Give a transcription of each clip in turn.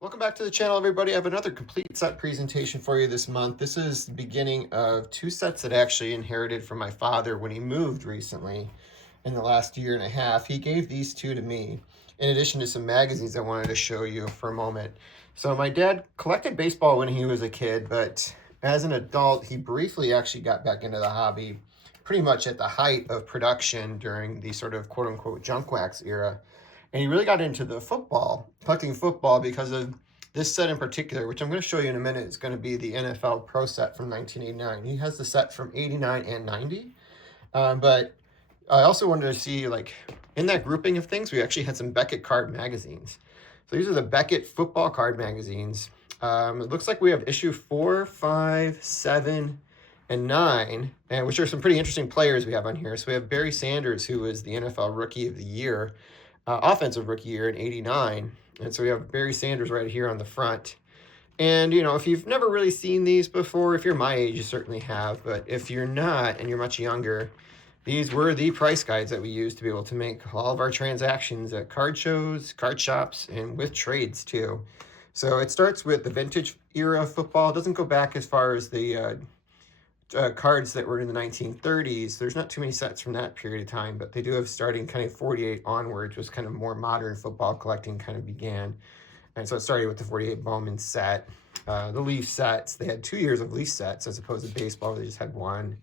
Welcome back to the channel, everybody. I have another complete set presentation for you this month. This is the beginning of two sets that I actually inherited from my father when he moved recently in the last year and a half. He gave these two to me, in addition to some magazines I wanted to show you for a moment. So my dad collected baseball when he was a kid, but as an adult, he briefly actually got back into the hobby pretty much at the height of production during the sort of quote-unquote junk wax era. And he really got into the football, collecting football, because of this set in particular, which I'm going to show you in a minute. Is going to be the NFL Pro set from 1989. He has the set from 89 and 90. But I also wanted to see, like, in that grouping of things, we actually had some Beckett card magazines. So these are the Beckett football card magazines. It looks like we have issue 4, 5, 7, and 9, and which are some pretty interesting players we have on here. So we have Barry Sanders, who was the NFL Rookie of the Year, offensive rookie year in 89. And so we have Barry Sanders right here on the front. And, you know, if you've never really seen these before, if you're my age, you certainly have. But if you're not and you're much younger, these were the price guides that we used to be able to make all of our transactions at card shows, card shops, and with trades too. So it starts with the vintage era football. It doesn't go back as far as the cards that were in the 1930s. There's not too many sets from that period of time, but they do have starting kind of 48 onwards was kind of more modern football collecting kind of began. And so it started with the 48 Bowman set, the Leaf sets. They had 2 years of Leaf sets as opposed to baseball, where they just had one.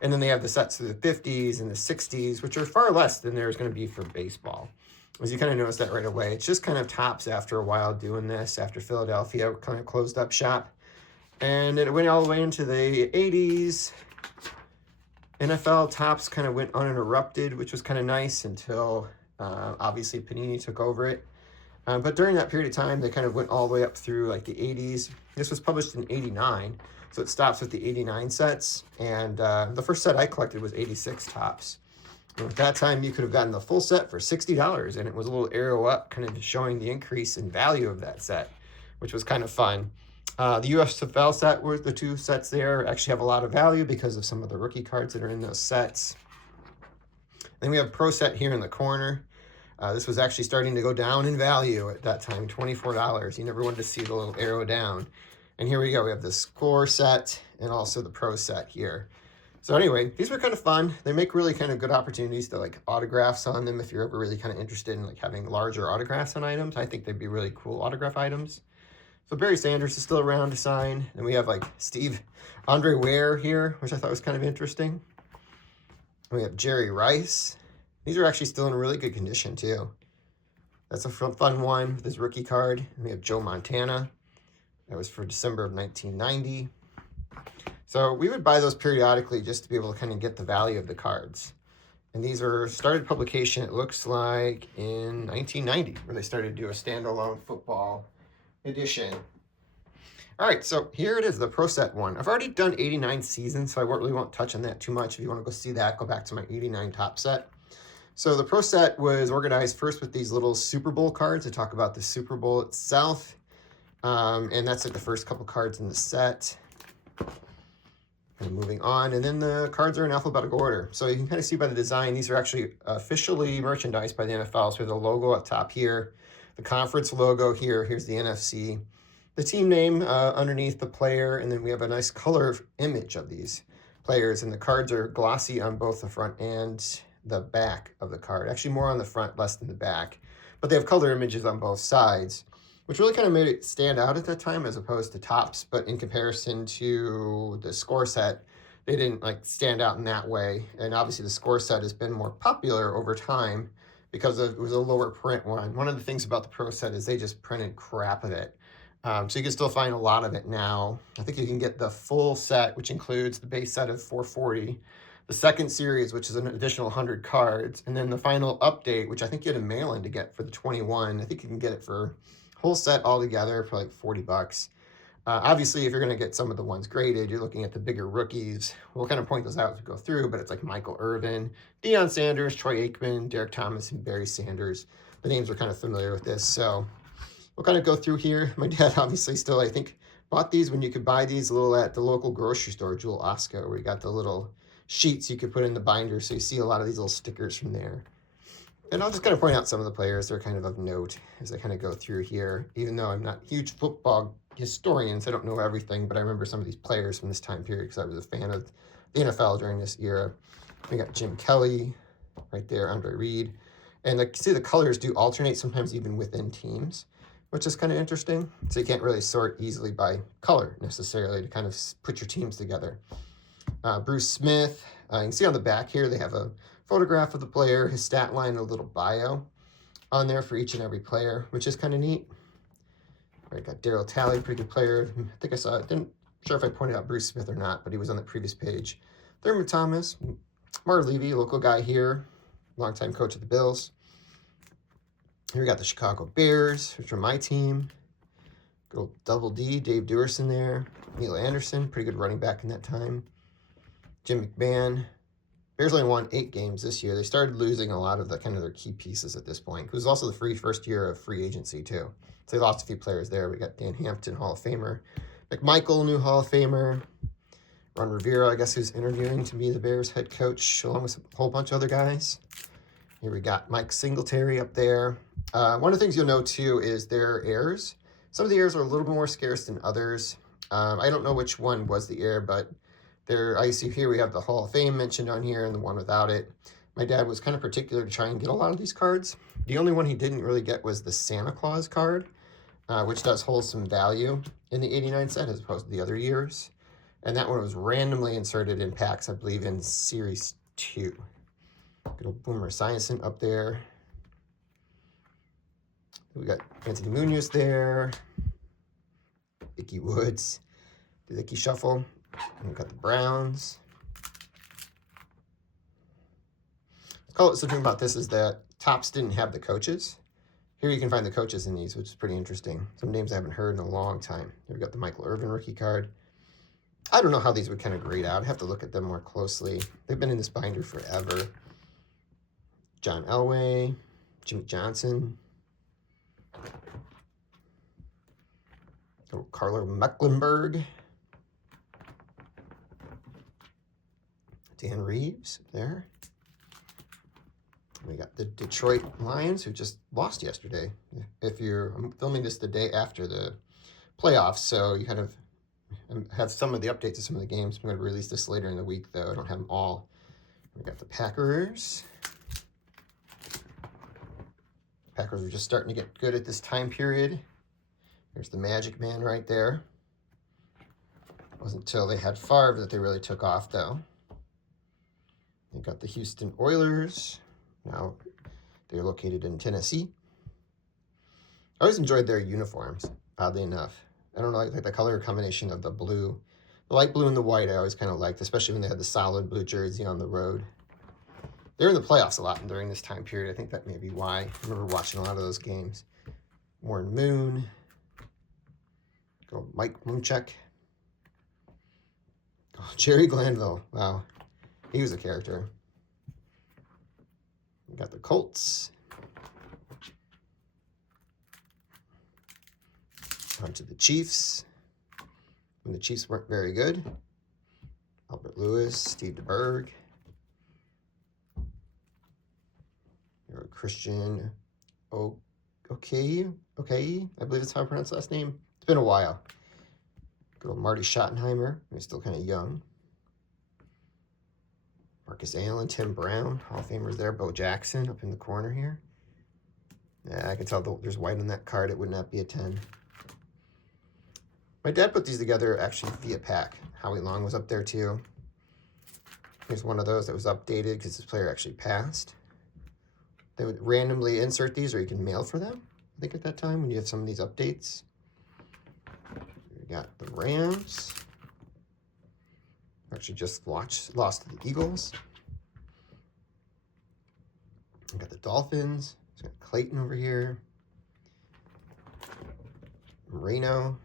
And then they have the sets through the 50s and the 60s, which are far less than there's going to be for baseball. As you kind of notice that right away. It's just kind of tops after a while doing this, after Philadelphia kind of closed up shop. And it went all the way into the 80s. NFL tops kind of went uninterrupted, which was kind of nice until obviously Panini took over it. But during that period of time, they kind of went all the way up through like the 80s. This was published in 89, so it stops with the 89 sets. And the first set I collected was 86 tops. And at that time, you could have gotten the full set for $60, and it was a little arrow up, kind of showing the increase in value of that set, which was kind of fun. The USFL set were the two sets there, actually have a lot of value because of some of the rookie cards that are in those sets. Then we have Pro Set here in the corner. This was actually starting to go down in value at that time, $24. You never wanted to see the little arrow down. And here we go. We have the Score set and also the Pro Set here. So anyway, these were kind of fun. They make really kind of good opportunities to like autographs on them if you're ever really kind of interested in like having larger autographs on items. I think they'd be really cool autograph items. So Barry Sanders is still around to sign. And we have like Andre Ware here, which I thought was kind of interesting. We have Jerry Rice. These are actually still in really good condition too. That's a fun one with his rookie card. And we have Joe Montana. That was for December of 1990. So we would buy those periodically just to be able to kind of get the value of the cards. And these are started publication, it looks like, in 1990, where they started to do a standalone football edition. All right, so here it is, the Pro Set one. I've already done 89 seasons, so I really won't touch on that too much. If you want to go see that, go back to my 89 top set. So the Pro Set was organized first with these little Super Bowl cards to talk about the Super Bowl itself. And that's like the first couple cards in the set. And moving on, and then the cards are in alphabetical order. So you can kind of see by the design, these are actually officially merchandised by the NFL. So we have the logo up top here, the conference logo here, here's the NFC, the team name underneath the player, and then we have a nice color image of these players, and the cards are glossy on both the front and the back of the card. Actually more on the front, less than the back, but they have color images on both sides, which really kind of made it stand out at that time as opposed to tops. But in comparison to the Score set, they didn't like stand out in that way. And obviously the Score set has been more popular over time because it was a lower print one. One of the things about the Pro Set is they just printed crap of it. So you can still find a lot of it now. I think you can get the full set, which includes the base set of 440, the second series, which is an additional 100 cards, and then the final update, which I think you had to mail in to get for the 21. I think you can get it for whole set all together for like $40. Obviously, if you're going to get some of the ones graded, you're looking at the bigger rookies. We'll kind of point those out as we go through, but it's like Michael Irvin, Deion Sanders, Troy Aikman, Derek Thomas, and Barry Sanders. The names are kind of familiar with this, so we'll kind of go through here. My dad obviously still, I think, bought these when you could buy these at the local grocery store, Jewel Osco, where you got the little sheets you could put in the binder, so you see a lot of these little stickers from there. And I'll just kind of point out some of the players. They're kind of note as I kind of go through here. Even though I'm not huge football historians, I don't know everything, but I remember some of these players from this time period because I was a fan of the NFL during this era. We got Jim Kelly right there, Andre Reed. And like, see, the colors do alternate sometimes even within teams, which is kind of interesting. So you can't really sort easily by color necessarily to kind of put your teams together. Bruce Smith, you can see on the back here, they have a photograph of the player, his stat line, and a little bio on there for each and every player, which is kind of neat. I got Daryl Talley, pretty good player. I think I saw it. Didn't sure if I pointed out Bruce Smith or not, but he was on the previous page. Thurman Thomas, Marv Levy, local guy here, longtime coach of the Bills. Here we got the Chicago Bears, which are my team. Good old Double D, Dave Dewerson there. Neil Anderson, pretty good running back in that time. Jim McMahon. Bears only won 8 games this year. They started losing a lot of the kind of their key pieces at this point. It was also the first year of free agency too. So they lost a few players there. We got Dan Hampton, Hall of Famer. McMichael, new Hall of Famer. Ron Rivera, I guess, who's interviewing to be the Bears head coach, along with a whole bunch of other guys. Here we got Mike Singletary up there. One of the things you'll know too is their heirs. Some of the heirs are a little bit more scarce than others. I don't know which one was the heir, but there, I see here we have the Hall of Fame mentioned on here and the one without it. My dad was kind of particular to try and get a lot of these cards. The only one he didn't really get was the Santa Claus card, which does hold some value in the 89 set as opposed to the other years. And that one was randomly inserted in packs, I believe, in Series 2. Good old Boomer Esiason up there. We got Anthony Munoz there. Ickey Woods. The Ickey Shuffle. And we've got the Browns. Something about this is that Topps didn't have the coaches. Here you can find the coaches in these, which is pretty interesting. Some names I haven't heard in a long time. Here we got the Michael Irvin rookie card. I don't know how these would kind of grade out. I'd have to look at them more closely. They've been in this binder forever. John Elway, Jimmy Johnson. Oh, Carlo Mecklenburg. Dan Reeves there. We got the Detroit Lions, who just lost yesterday. I'm filming this the day after the playoffs, so you kind of have some of the updates of some of the games. I'm going to release this later in the week, though. I don't have them all. We got the Packers. Packers are just starting to get good at this time period. There's the Magic Man right there. It wasn't until they had Favre that they really took off, though. They got the Houston Oilers. Now they're located in Tennessee. I always enjoyed their uniforms, oddly enough. I don't know, like the color combination of the blue, the light blue and the white I always kind of liked, especially when they had the solid blue jersey on the road. They're in the playoffs a lot during this time period. I think that may be why. I remember watching a lot of those games. Warren Moon. Go Mike Munchak. Oh, Jerry Glanville. Wow. He was a character. We got the Colts. On to the Chiefs. When the Chiefs weren't very good. Albert Lewis, Steve DeBerg. Christian Okay, I believe that's how I pronounce the last name. It's been a while. Good old Marty Schottenheimer. He's still kind of young. Marcus Allen, Tim Brown, Hall of Famers there. Bo Jackson up in the corner here. Yeah, I can tell there's white on that card. It would not be a 10. My dad put these together actually via pack. Howie Long was up there too. Here's one of those that was updated because this player actually passed. They would randomly insert these, or you can mail for them, I think, at that time when you have some of these updates. We got the Rams. Actually just lost to the Eagles. We got the Dolphins. We got Clayton over here. Moreno.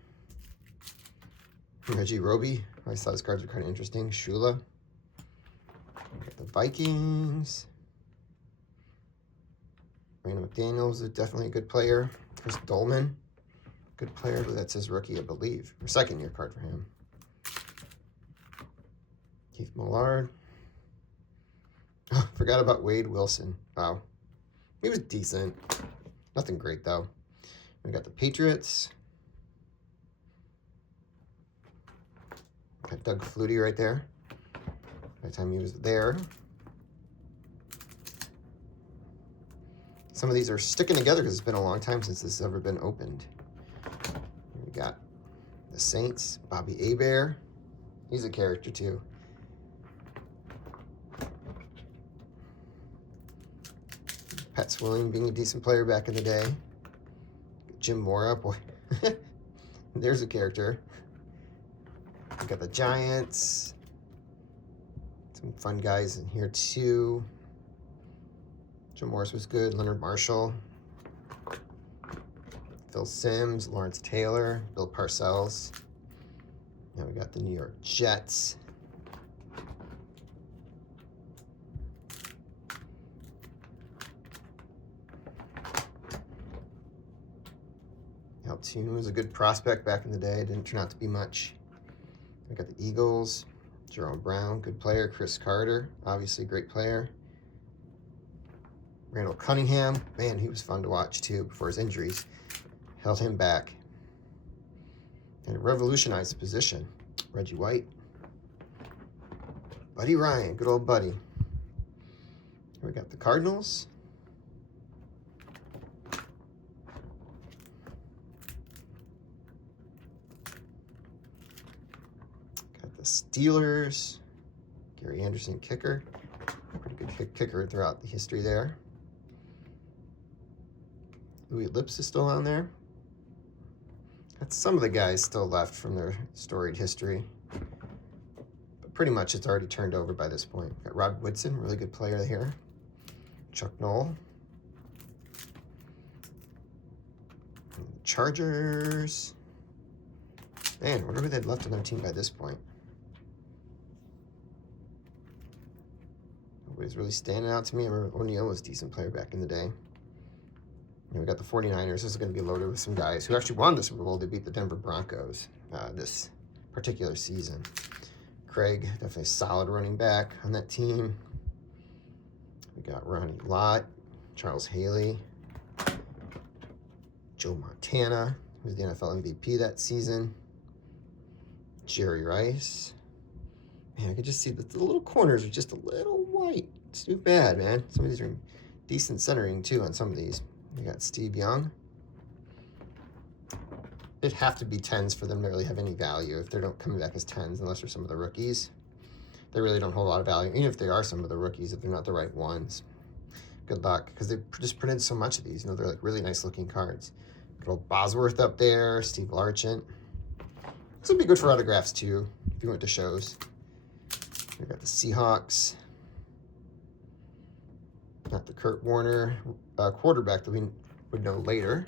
Reggie Roby. I thought his cards were kind of interesting. Shula. We got the Vikings. Randall McDaniels is definitely a good player. Chris Dolman, good player, but that's his rookie, I believe. Or second year card for him. Keith Millard. Oh, forgot about Wade Wilson. Wow. He was decent. Nothing great, though. We got the Patriots. Got Doug Flutie right there. By the time he was there. Some of these are sticking together because it's been a long time since this has ever been opened. We got the Saints, Bobby Hebert. He's a character, too. Pat Swilling being a decent player back in the day. Jim Mora, boy. There's a character. We got the Giants. Some fun guys in here, too. Jim Morris was good. Leonard Marshall. Phil Simms, Lawrence Taylor, Bill Parcells. Now we got the New York Jets. Altoon was a good prospect back in the day. Didn't turn out to be much. We got the Eagles. Jerome Brown, good player. Chris Carter, obviously great player. Randall Cunningham, man, he was fun to watch too before his injuries. Held him back. And it revolutionized the position. Reggie White. Buddy Ryan, good old buddy. Here we got the Cardinals. Got the Steelers. Gary Anderson, kicker. Pretty good kicker throughout the history there. Louis Lips is still on there. That's some of the guys still left from their storied history. But pretty much it's already turned over by this point. Got Rod Woodson, really good player here. Chuck Noll. Chargers. Man, I wonder who they'd left on their team by this point. Nobody's really standing out to me. I remember O'Neal was a decent player back in the day. And we got the 49ers. This is going to be loaded with some guys who actually won the Super Bowl. They beat the Denver Broncos this particular season. Craig, definitely a solid running back on that team. We got Ronnie Lott, Charles Haley, Joe Montana, who was the NFL MVP that season. Jerry Rice. Man, I could just see that the little corners are just a little white. It's too bad, man. Some of these are decent centering, too, on some of these. We got Steve Young. It'd have to be 10s for them to really have any value if they don't come back as 10s, unless they're some of the rookies. They really don't hold a lot of value, even if they are some of the rookies, if they're not the right ones. Good luck, because they just printed so much of these. You know, they're like really nice looking cards. Good old Bosworth up there, Steve Largent. This would be good for autographs, too, if you went to shows. We got the Seahawks. Not the Kurt Warner quarterback that we would know later.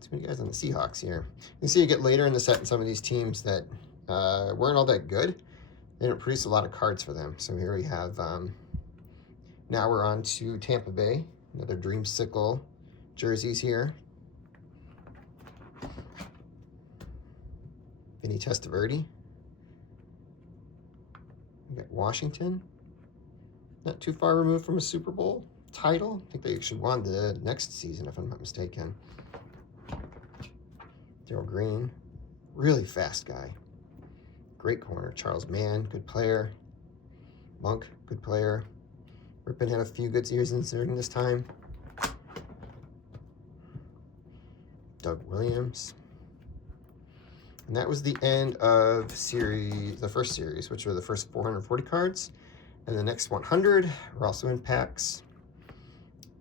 Too many guys on the Seahawks here. You can see you get later in the set in some of these teams that weren't all that good. They don't produce a lot of cards for them. So here we have, now we're on to Tampa Bay. Another Dreamsicle jerseys here. Vinny Testaverde. We got Washington. Not too far removed from a Super Bowl title. I think they actually won the next season, if I'm not mistaken. Darryl Green, really fast guy. Great corner. Charles Mann, good player. Monk, good player. Ripon had a few good seasons during this time. Doug Williams. And that was the end of the first series, which were the first 440 cards. And the next 100 were also in packs.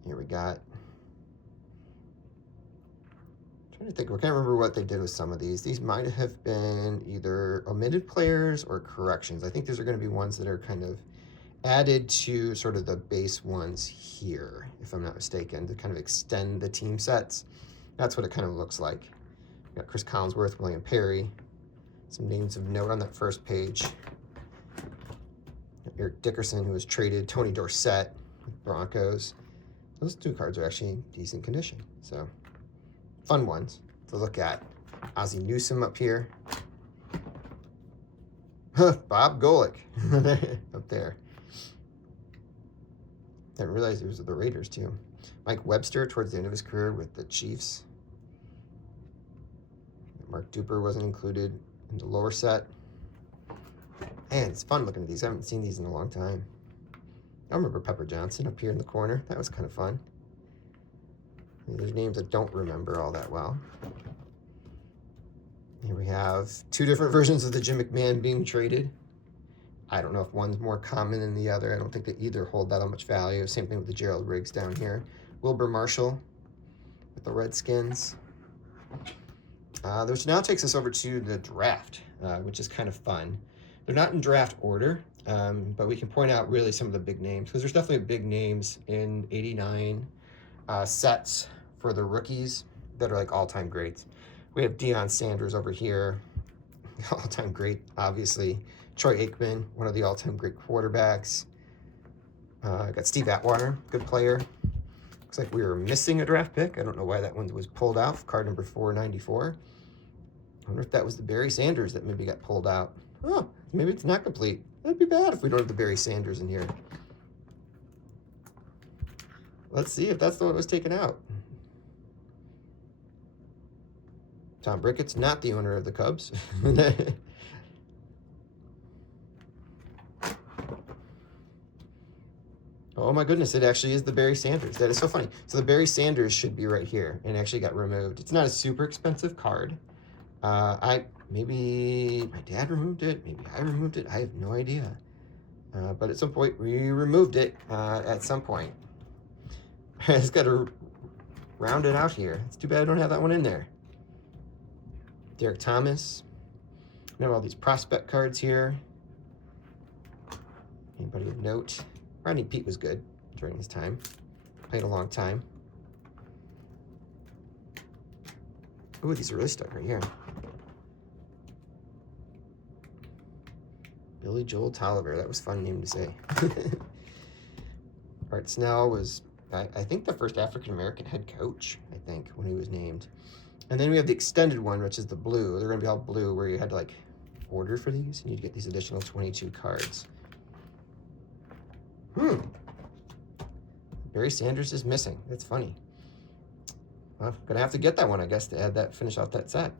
Here we got, I'm trying to think, I can't remember what they did with some of these. These might have been either omitted players or corrections. I think these are going to be ones that are kind of added to sort of the base ones here, if I'm not mistaken, to kind of extend the team sets. That's what it kind of looks like. We got Chris Collinsworth, William Perry, some names of note on that first page. Eric Dickerson, who was traded, Tony Dorsett with Broncos. Those two cards are actually in decent condition, so fun ones to look at. Ozzie Newsome up here. Bob Golick up there. Didn't realize he was with the Raiders too. Mike Webster towards the end of his career with the Chiefs. Mark Duper wasn't included in the lower set. Man, it's fun looking at these. I haven't seen these in a long time. I remember Pepper Johnson up here in the corner. That was kind of fun. There's names I don't remember all that well. Here we have two different versions of the Jim McMahon being traded. I don't know if one's more common than the other. I don't think they either hold that much value. Same thing with the Gerald Riggs down here. Wilbur Marshall with the Redskins. Which now takes us over to the draft, which is kind of fun. They're not in draft order, but we can point out really some of the big names, because there's definitely big names in 89 sets for the rookies that are like all-time greats. We have Deion Sanders over here, all-time great, obviously. Troy Aikman, one of the all-time great quarterbacks. Got Steve Atwater, good player. Looks like we were missing a draft pick. I don't know why that one was pulled out. Card number 494. I wonder if that was the Barry Sanders that maybe got pulled out. Oh, maybe it's not complete. That'd be bad if we don't have the Barry Sanders in here. Let's see if that's the one that was taken out. Tom Brickett's not the owner of the Cubs. Oh my goodness, it actually is the Barry Sanders. That is so funny. So the Barry Sanders should be right here and actually got removed. It's not a super expensive card. Maybe my dad removed it. Maybe I removed it. I have no idea. But at some point, we removed it at some point. I just got to round it out here. It's too bad I don't have that one in there. Derek Thomas. We have all these prospect cards here. Anybody of note? Rodney Pete was good during his time. Played a long time. Ooh, these are really stuck right here. Billy Joel Tolliver. That was a fun name to say. Art Snell was, I think, the first African-American head coach, I think, when he was named. And then we have the extended one, which is the blue. They're going to be all blue, where you had to, like, order for these, and you'd get these additional 22 cards. Barry Sanders is missing. That's funny. Well, gonna have to get that one, I guess, to add that, finish off that set.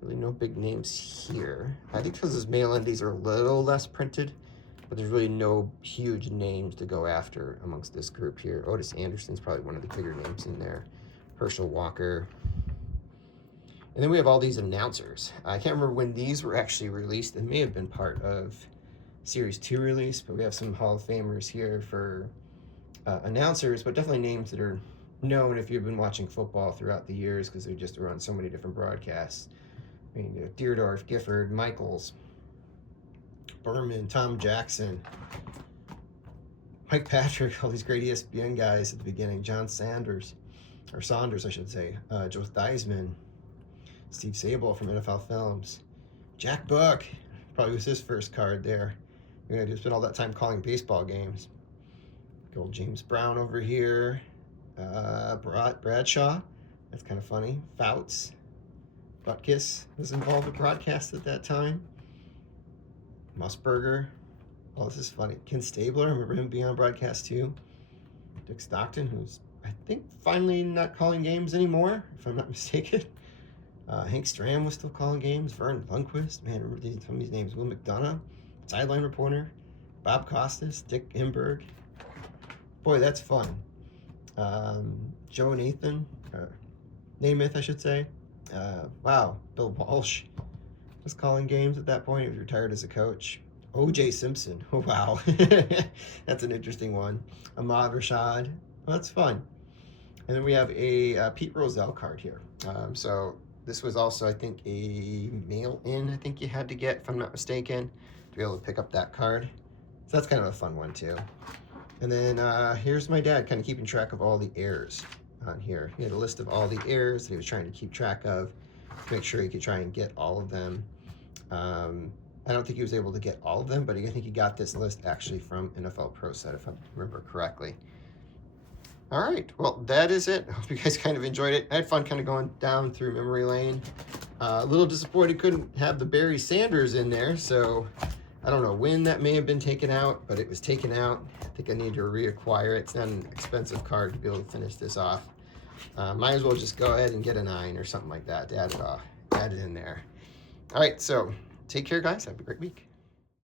Really no big names here. I think because his mail indies are a little less printed, but there's really no huge names to go after amongst this group here. Otis Anderson's probably one of the bigger names in there. Herschel Walker. And then we have all these announcers. I can't remember when these were actually released. They may have been part of Series 2 release, but we have some Hall of Famers here for announcers, but definitely names that are known if you've been watching football throughout the years, because they just are on so many different broadcasts. I mean, Deardorff, Gifford, Michaels, Berman, Tom Jackson, Mike Patrick, all these great ESPN guys at the beginning, John Sanders, or Saunders, I should say, Joe Theismann, Steve Sable from NFL Films, Jack Buck, probably was his first card there. You're going to spend all that time calling baseball games. Good old James Brown over here. Bradshaw. That's kind of funny. Fouts. Butkus was involved with broadcast at that time. Musburger. Oh, this is funny. Ken Stabler. I remember him being on broadcast too. Dick Stockton, who's, I think, finally not calling games anymore, if I'm not mistaken. Hank Stram was still calling games. Vern Lundquist. Man, I remember some of these names. Will McDonough. Sideline reporter, Bob Costas, Dick Imberg. Boy, that's fun. Joe Nathan, Namath, I should say. Wow, Bill Walsh was calling games at that point. He was retired as a coach. O.J. Simpson, oh wow, that's an interesting one. Ahmad Rashad, well, that's fun. And then we have a Pete Rozelle card here. So this was also, I think, a mail-in, I think you had to get, if I'm not mistaken, to be able to pick up that card. So that's kind of a fun one too. And then here's my dad kind of keeping track of all the heirs on here. He had a list of all the heirs that he was trying to keep track of to make sure he could try and get all of them. I don't think he was able to get all of them, but I think he got this list actually from NFL Pro Set, if I remember correctly. All right, well, that is it. I hope you guys kind of enjoyed it. I had fun kind of going down through memory lane. A little disappointed couldn't have the Barry Sanders in there, so I don't know when that may have been taken out, but it was taken out. I think I need to reacquire it. It's not an expensive card to be able to finish this off. Might as well just go ahead and get a 9 or something like that to add it in there. All right, so take care, guys. Have a great week.